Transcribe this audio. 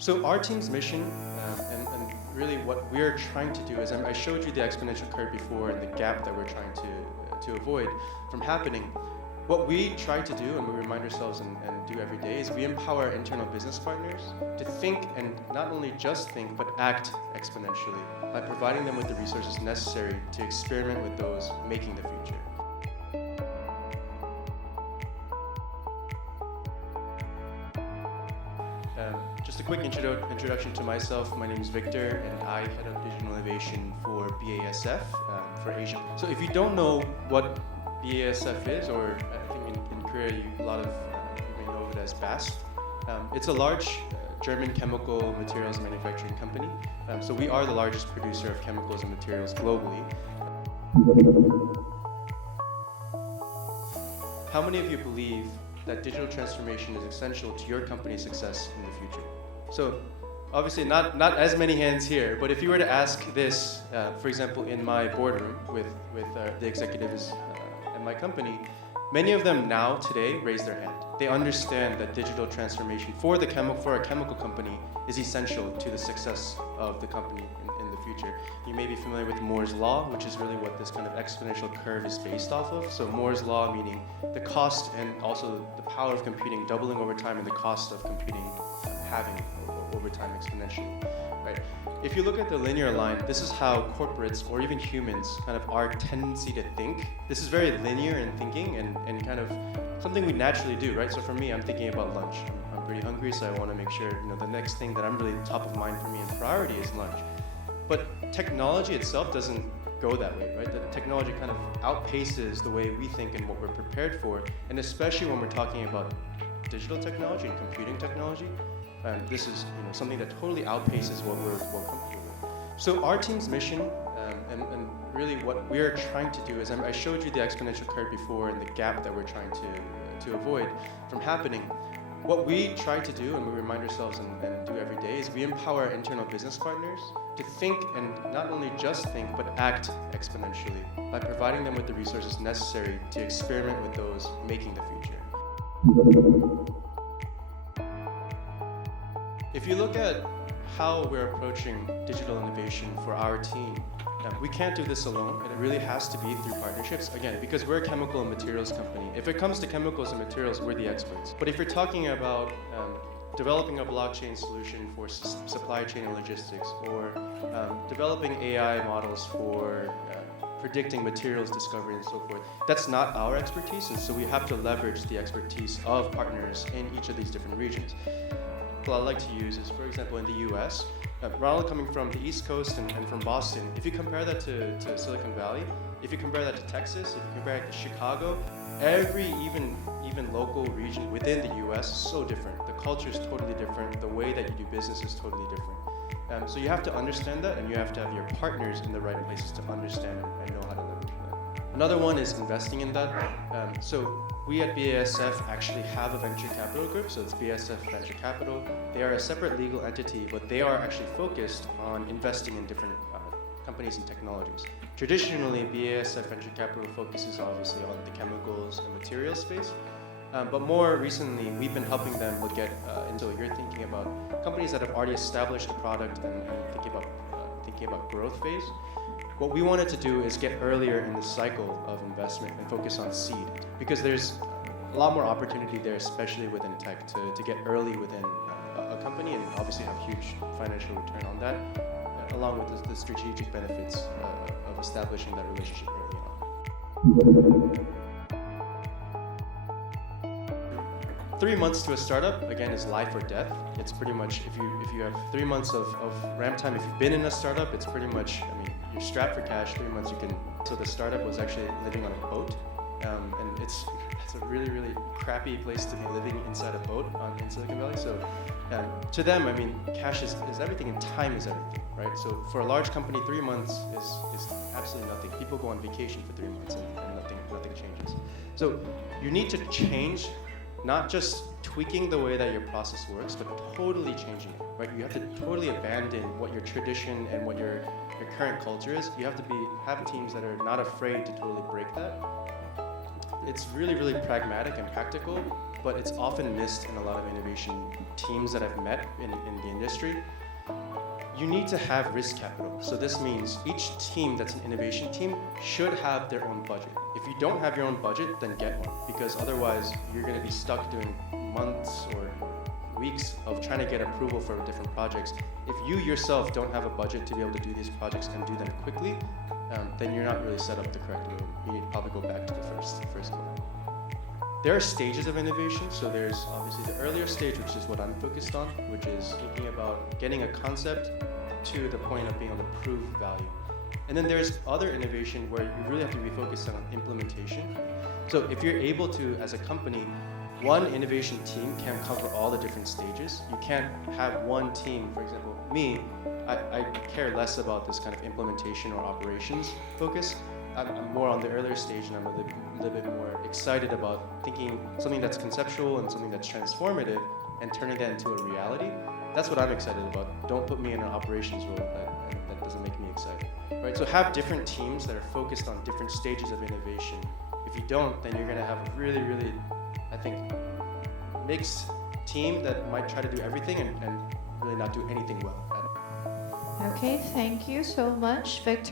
So our team's mission and really what we're trying to do is, I showed you the exponential curve before and the gap that we're trying to avoid from happening. What we try to do and we remind ourselves and do every day is we empower our internal business partners to think and not only just think but act exponentially by providing them with the resources necessary to experiment with those making the future. Just a quick introduction to myself. My name is Victor and I head up digital innovation for BASF for Asia. So if you don't know what BASF is, or I think in Korea a lot of you may know it as BASF, it's a large German chemical materials manufacturing company. So we are the largest producer of chemicals and materials globally. How many of you believe that digital transformation is essential to your company's success in the future? So obviously not as many hands here, but if you were to ask this, for example, in my boardroom with the executives at my company, many of them now today raise their hand. They understand that digital transformation for a chemical company is essential to the success of the company in the future. You may be familiar with Moore's law, which is really what this kind of exponential curve is based off of. So Moore's law meaning the cost and also the power of computing doubling over time and the cost of computing halving over time exponentially, right? If you look at the linear line, this is how corporates or even humans kind of our tendency to think. This is very linear in thinking and kind of something we naturally do, right? So for me, I'm thinking about lunch. I'm pretty hungry, so I want to make sure the next thing that I'm really top of mind for me and priority is lunch. But technology itself doesn't go that way, right? The technology kind of outpaces the way we think and what we're prepared for, and especially when we're talking about digital technology and computing technology. This is something that totally outpaces what we're comfortable with. So our team's mission and really what we're trying to do is, I showed you the exponential curve before and the gap that we're trying to avoid from happening. What we try to do and we remind ourselves and do every day is we empower our internal business partners to think and not only just think but act exponentially by providing them with the resources necessary to experiment with those making the future. If you look at how we're approaching digital innovation for our team, we can't do this alone, and it really has to be through partnerships. Again, because we're a chemical and materials company. If it comes to chemicals and materials, we're the experts. But if you're talking about developing a blockchain solution for supply chain and logistics, or developing AI models for predicting materials discovery and so forth, that's not our expertise, and so we have to leverage the expertise of partners in each of these different regions. What I like to use is, for example, in the US, Ronald coming from the East Coast and from Boston, if you compare that to Silicon Valley, if you compare that to Texas, if you compare it to Chicago, every even local region within the US is so different. The culture is totally different. The way that you do business is totally different. So you have to understand that, and you have to have your partners in the right places to understand and know how to leverage that. Another one is investing in that. So we at BASF actually have a venture capital group, so it's BASF Venture Capital. They are a separate legal entity, but they are actually focused on investing in different companies and technologies. Traditionally, BASF Venture Capital focuses obviously on the chemicals and materials space, but more recently, we've been helping them look at, until you're thinking about companies that have already established a product and thinking about growth phase. What we wanted to do is get earlier in the cycle of investment and focus on seed, because there's a lot more opportunity there, especially within tech, to get early within a company and obviously have huge financial return on that, along with the strategic benefits of establishing that relationship early on. 3 months to a startup, again, is life or death. It's pretty much, if you have 3 months of ramp time, if you've been in a startup, it's pretty much, you're strapped for cash. 3 months you can. So the startup was actually living on a boat, and it's a really, really crappy place to be living inside a boat in Silicon Valley. So to them, cash is everything and time is everything, right? So for a large company, 3 months is absolutely nothing. People go on vacation for 3 months and nothing changes. So you need to change, not just tweaking the way that your process works, but totally changing it, right? You have to totally abandon what your tradition and what your current culture is. You have to have teams that are not afraid to totally break that. it's really, really pragmatic and practical, but it's often missed in a lot of innovation teams that I've met in the industry. You need to have risk capital. So this means each team that's an innovation team should have their own budget. If you don't have your own budget, then get one, because otherwise you're going to be stuck doing months or weeks of trying to get approval for different projects. If you yourself don't have a budget to be able to do these projects and do them quickly, then you're not really set up the correct road. You need to probably go back to the first goal. There are stages of innovation. So there's obviously the earlier stage, which is what I'm focused on, which is thinking about getting a concept to the point of being able to prove value. And then there's other innovation where you really have to be focused on implementation. So if you're able to, as a company, one innovation team can't cover all the different stages. You can't have one team, for example, me, I care less about this kind of implementation or operations focus. I'm more on the earlier stage, and I'm a little bit more excited about thinking something that's conceptual and something that's transformative and turning that into a reality. That's what I'm excited about. Don't put me in an operations role that doesn't make me excited. Right? So have different teams that are focused on different stages of innovation. If you don't, then you're going to have a really, really, I think, mixed team that might try to do everything and really not do anything well at it. Okay, thank you so much, Victor.